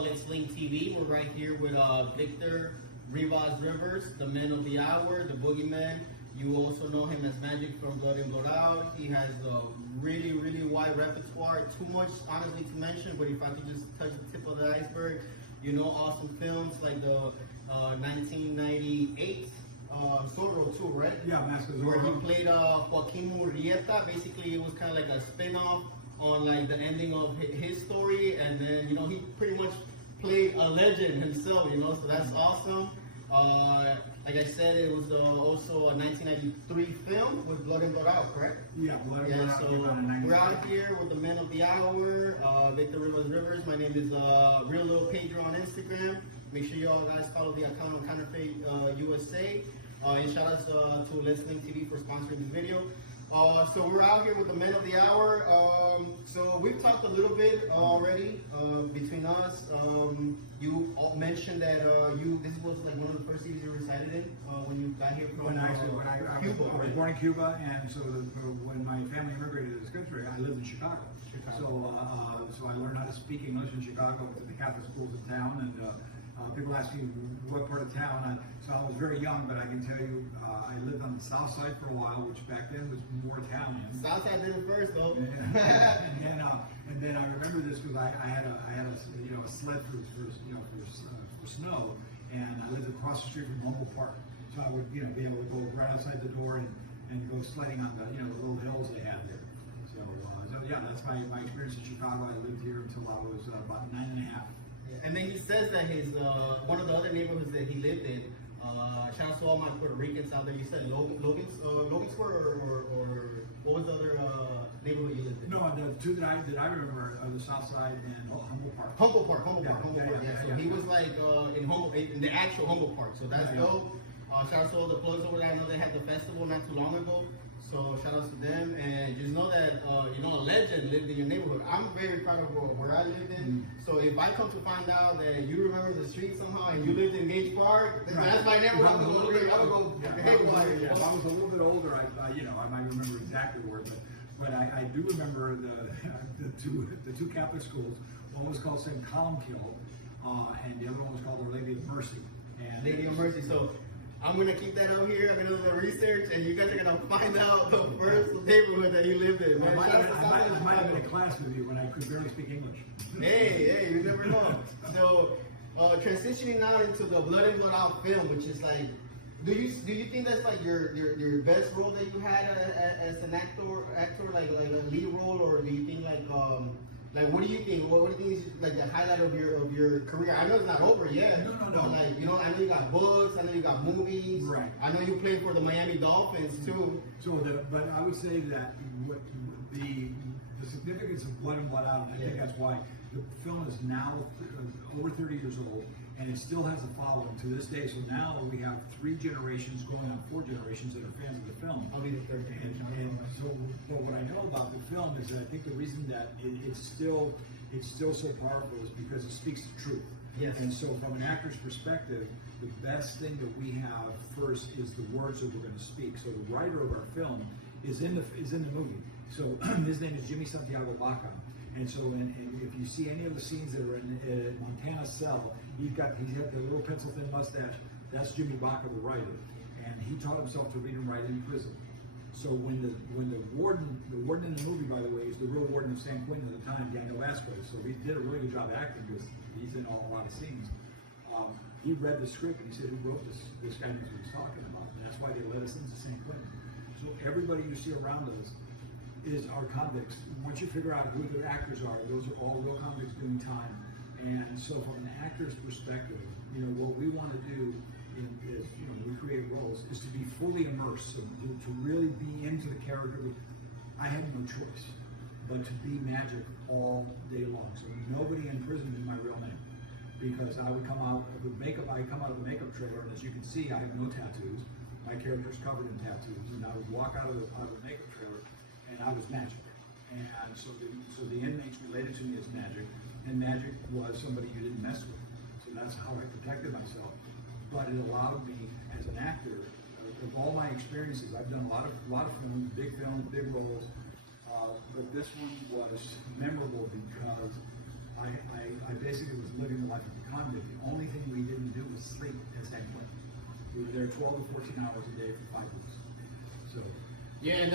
Let's Link TV. We're right here with Victor Rivas Rivers, the man of the hour, the boogeyman. You also know him as Magic from Blood In, Blood Out. He has a really, really wide repertoire. Too much, honestly, to mention, but if I could just touch the tip of the iceberg, you know, awesome films like the 1998 Zorro too, right? Yeah, Mask of Zorro. Where he played Joaquin Murrieta. Basically, it was kind of like a spin-off on like the ending of his story, and then, you know, he pretty much played a legend himself, you know, so that's awesome. Like I said, it was also a 1993 film with Blood In, Blood Out, correct? Yeah, Blood In, Blood Out. So we're out here with the man of the hour, Victor Rivas. My name is Real Little Paydro on Instagram. Make sure you all guys follow the account on Counterfit USA. And shout out to Let's Link TV for sponsoring this video. So we're out here with the men of the hour. So we've talked a little bit already between us. You mentioned that this was like one of the first cities you resided in when you got here from Cuba. I was born in Cuba, and so when my family immigrated to this country, I lived in Chicago. So I learned how to speak English in Chicago, went to the Catholic schools in town, and people ask me what part of town. So I was very young, but I can tell you, I lived on the south side for a while, which back then was more Italian. South side did it first, though. and then I remember this because I had a sled for snow, and I lived across the street from Humboldt Park. So I would be able to go right outside the door and go sledding on the little hills they had there. So yeah, that's my experience in Chicago. I lived here until I was about 9.5. And then he says that his one of the other neighborhoods that he lived in, shout out to all my Puerto Ricans out there. You said Logan Square, or what was the other neighborhood you lived in? No, the two that I remember are the South Side and Humboldt Park. Humboldt Park. So he was like in the actual Humboldt Park. So that's dope. Shout out to all the plugs over there. I know they had the festival not too long ago. So shout out to them, and just know that a legend lived in your neighborhood. I'm very proud of where I lived in. So if I come to find out that you remember the street somehow and you lived in Gage Park, that's my neighborhood. I would go. If I was a little bit older, I might remember exactly where. But I do remember the two Catholic schools. One was called St. Columkill, and the other one was called Our Lady of Mercy. And Lady of Mercy. So I'm going to keep that out here. I'm going to do the research, and you guys are going to find out the first neighborhood that you lived in. I might have been in class with you when I could barely speak English. Hey, you never know. So, transitioning now into the Blood In, Blood Out film, which is like, do you think that's like your best role that you had as an actor, like a lead role, or do you think like what do you think? What do you think is like the highlight of your career? I know it's not over yet. No. But like, I know you got books. I know you got movies. Right. I know you played for the Miami Dolphins too. So, but I would say that the significance of Blood In, Blood Out, and I think that's why the film is now over 30 years old, and it still has a following to this day. So now we have 3 generations, going on 4 generations that are fans of the film. I'll be the third generation. But what I know about the film is that I think the reason that it's still so powerful is because it speaks the truth. Yes. And so from an actor's perspective, the best thing that we have first is the words that we're going to speak. So the writer of our film is in the movie. So his name is Jimmy Santiago Baca. And so, and if you see any of the scenes that are in Montana's cell, he's got the little pencil-thin mustache. That's Jimmy Baca, the writer, and he taught himself to read and write in prison. So when the warden in the movie, by the way, is the real warden of San Quentin at the time, Daniel Vasquez. So he did a really good job acting because he's in a lot of scenes. He read the script and he said, "Who wrote this? This guy knows what he's talking about." And that's why they let us into San Quentin. So everybody you see around us is our convicts. Once you figure out who the actors are, those are all real convicts doing time. And so from an actor's perspective, what we want to do is, we create roles, is to be fully immersed, so to really be into the character. I had no choice but to be Magic all day long. So nobody in prison knew my real name, because I would come out of the makeup. I come out of the makeup trailer, and as you can see, I have no tattoos. My character's covered in tattoos, and I would walk out of the makeup trailer, and I was Magic. And so the inmates related to me as Magic, and Magic was somebody you didn't mess with. So that's how I protected myself. But it allowed me, as an actor, of all my experiences, I've done a lot of films, big roles. But this one was memorable because I basically was living the life of a convict. The only thing we didn't do was sleep at San Quentin. We were there 12 to 14 hours a day for 5 weeks. So. Yeah, and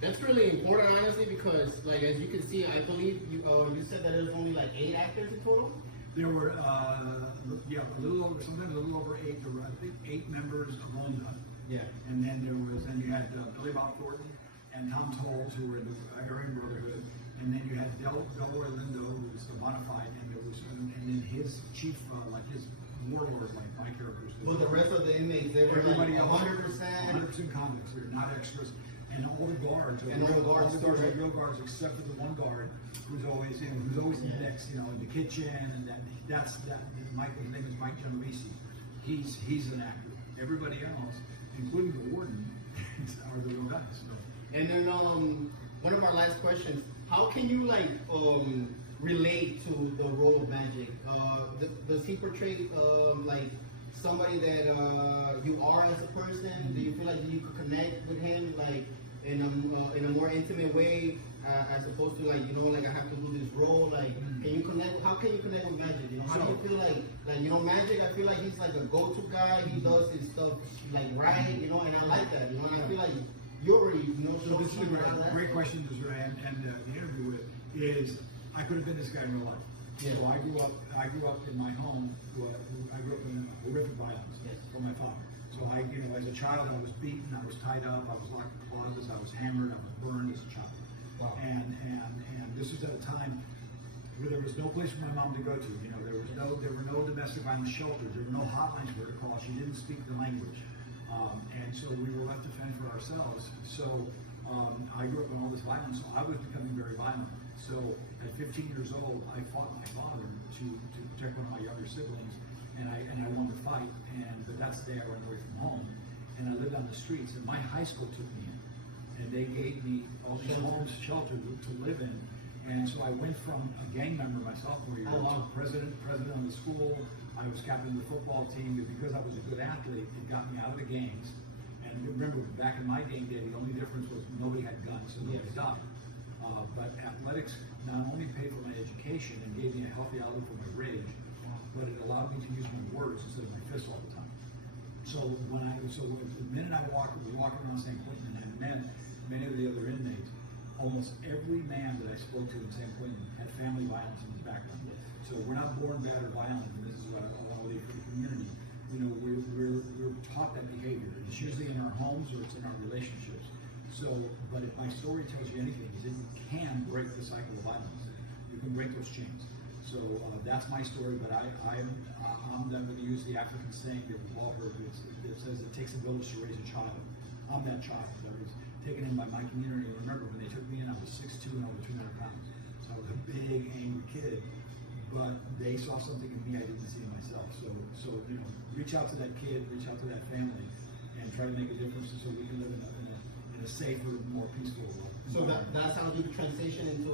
that's really important, honestly, because like as you can see, I believe you said that there was only like 8 actors in total. There were yeah, a little over, sometimes a little over 8. There were I think 8 members alone. Yeah. And then you had Billy Bob Thornton and Tom Tolles, who were in the Aryan Brotherhood, and then you had Delroy Lindo, who was the Bonafide, and then his chief, like his warlord, like my characters. Well, the rest of the inmates, they were everybody like 100%. 100% convicts. They're not extras. And all the guards, and all the guards are real guards, except for the one guard who's always, in the mix, in the kitchen, and that's Michael's name is Mike Genovese. He's an actor. Everybody else, including the warden, are the real guys. So. And then one of our last questions: how can you relate to the role of Magic? Does he portray like somebody that you are as a person? Do you feel like you could connect with him like in a more intimate way, as opposed to like I have to do this role? Like, can you connect? How can you connect with Magic? How do you feel like Magic? I feel like he's like a go-to guy. He does his stuff like right, and I like that. And I feel like you already So this is a great question to and the interview with is I could have been this guy in real life. Yeah. So I grew up in my home. I grew up in horrific violence from my father. So as a child, I was beaten, I was tied up, I was locked in closets, I was hammered, I was burned as a child. Wow. And this was at a time where there was no place for my mom to go to. There were no domestic violence shelters. There were no hotlines for her to call. She didn't speak the language, and so we were left to fend for ourselves. So I grew up in all this violence. So I was becoming very violent. So at 15 years old, I fought my father to protect one of my younger siblings, and I won the fight. But that's the day I ran away from home, and I lived on the streets. And my high school took me in, and they gave me all these homes, shelter to live in. And so I went from a gang member my sophomore year to president of the school. I was captain of the football team, but because I was a good athlete, it got me out of the gangs. And remember, back in my gang day, the only difference was nobody had guns, so nobody died. But athletics not only paid for my education and gave me a healthy outlet for my rage, but it allowed me to use my words instead of my fists all the time. So the minute I walked around San Quentin and I met many of the other inmates, almost every man that I spoke to in San Quentin had family violence in his background. So we're not born bad or violent, and this is what I want to leave for the community. We're taught that behavior. It's usually in our homes or it's in our relationships. So, but if my story tells you anything, is that you can break the cycle of violence. You can break those chains. So that's my story, but I'm going to use the African saying that we've all heard. It says it takes a village to raise a child. I'm that child. I was taken in by my community. And remember, when they took me in, I was 6'2" and over 200 pounds. So I was a big, angry kid. But they saw something in me I didn't see in myself. So reach out to that kid, reach out to that family, and try to make a difference so we can live in a safer, more peaceful world. So that's how you transition into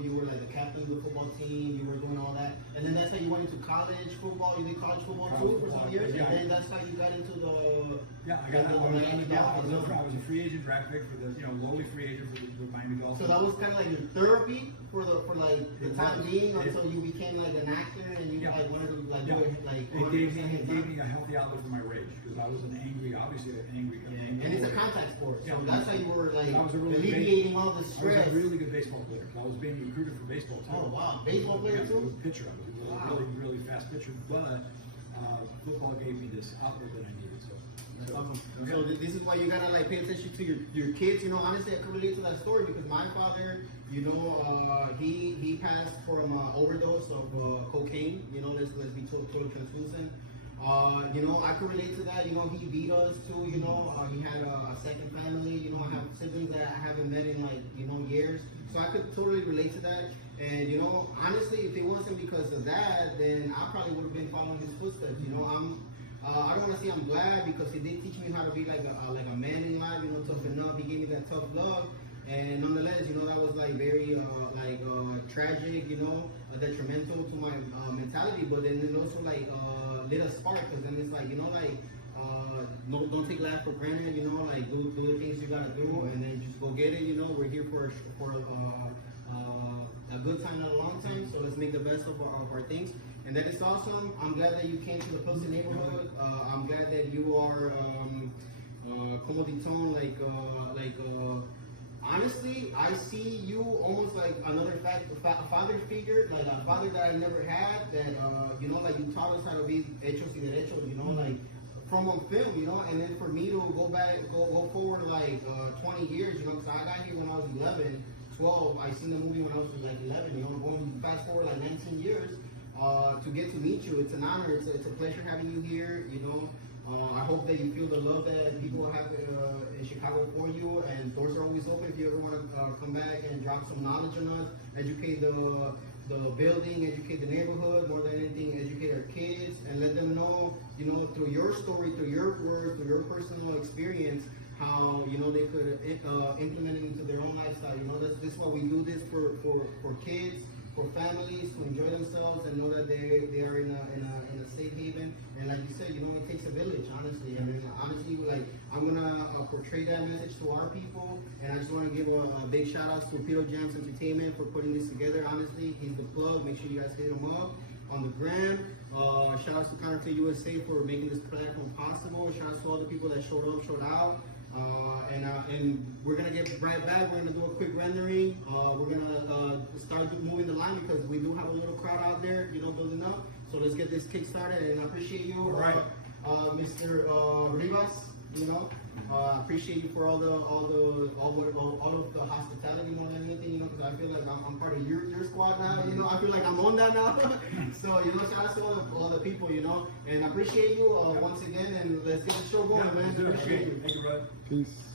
you were like the captain of the football team, you were doing all that, and then that's how you went into college football. You did college football too for some years, and then that's how you got into the I was a free agent draft pick for the lowly free agent for the Miami Dolphins. So that was kind of like your therapy for the time being until you became like an actor and you wanted to do it like. It gave me a healthy outlet for my rage because I was obviously an angry. And it's a contact sport, so that's how you were like alleviating all the stress. I was a really good baseball player. I was being recruited for baseball too. Oh wow, baseball player too? I was a pitcher. I was a really fast pitcher, but football gave me this outlet that I needed. So this is why you gotta pay attention to your kids. Honestly, I can relate to that story because my father, he passed from overdose of cocaine. Let's be totally translucent. I can relate to that. He beat us too. He had a second family. I have siblings that I haven't met in years. So I could totally relate to that. And honestly, if it wasn't because of that, then I probably would have been following his footsteps. I don't want to say I'm glad because he did teach me how to be like a man in life. Tough enough. He gave me that tough love. And nonetheless, that was very tragic. Detrimental to my mentality. But then it also lit a spark because then it's don't take life for granted. Do the things you gotta do and then just go get it. We're here for a good time, not a long time. So let's make the best of our things. And that is awesome. I'm glad that you came to the Pilsen Neighborhood. I'm glad that you are como diton, honestly, I see you almost like another father figure, like a father that I never had. That you know, like you taught us how to be hechos y derechos. You know, like from on film. You know, and then for me to go forward like 20 years. You know, because I got here when I was 11, 12. I seen the movie when I was like 11. You know, going fast forward like 19 years. To get to meet you, it's an honor. It's a pleasure having you here. You know. I hope that you feel the love that people have in Chicago for you, and doors are always open if you ever want to come back and drop some knowledge on us, educate the building, educate the neighborhood, more than anything, educate our kids, and let them know, you know, through your story, through your words, through your personal experience, how, you know, they could implement it into their own lifestyle. You know, this is why we do this for kids, for families to enjoy themselves and know that they are in a safe haven. And like you said, you know, it takes a village, honestly. I mean, honestly, like, I'm gonna portray that message to our people. And I just want to give a big shout out to Peter Jams Entertainment for putting this together. Honestly, he's the plug. Make sure you guys hit him up on the gram. Shout out to Counterfit USA for making this platform possible. Shout out to all the people that showed up, showed out. And we're gonna get right back. We're gonna do a quick rendering. We're gonna start moving the line because we do have a little crowd out there, you know, building up. So let's get this kick started. And I appreciate you, Mr. Rivas. You know, appreciate you for all of the hospitality more than anything. You know, because I feel like I'm part of your squad now. You know, I feel like I'm on that now. So you know, shout out to all the people. You know, and I appreciate you once again. And let's get the show going, man. Appreciate you. Thank you, brother. Peace.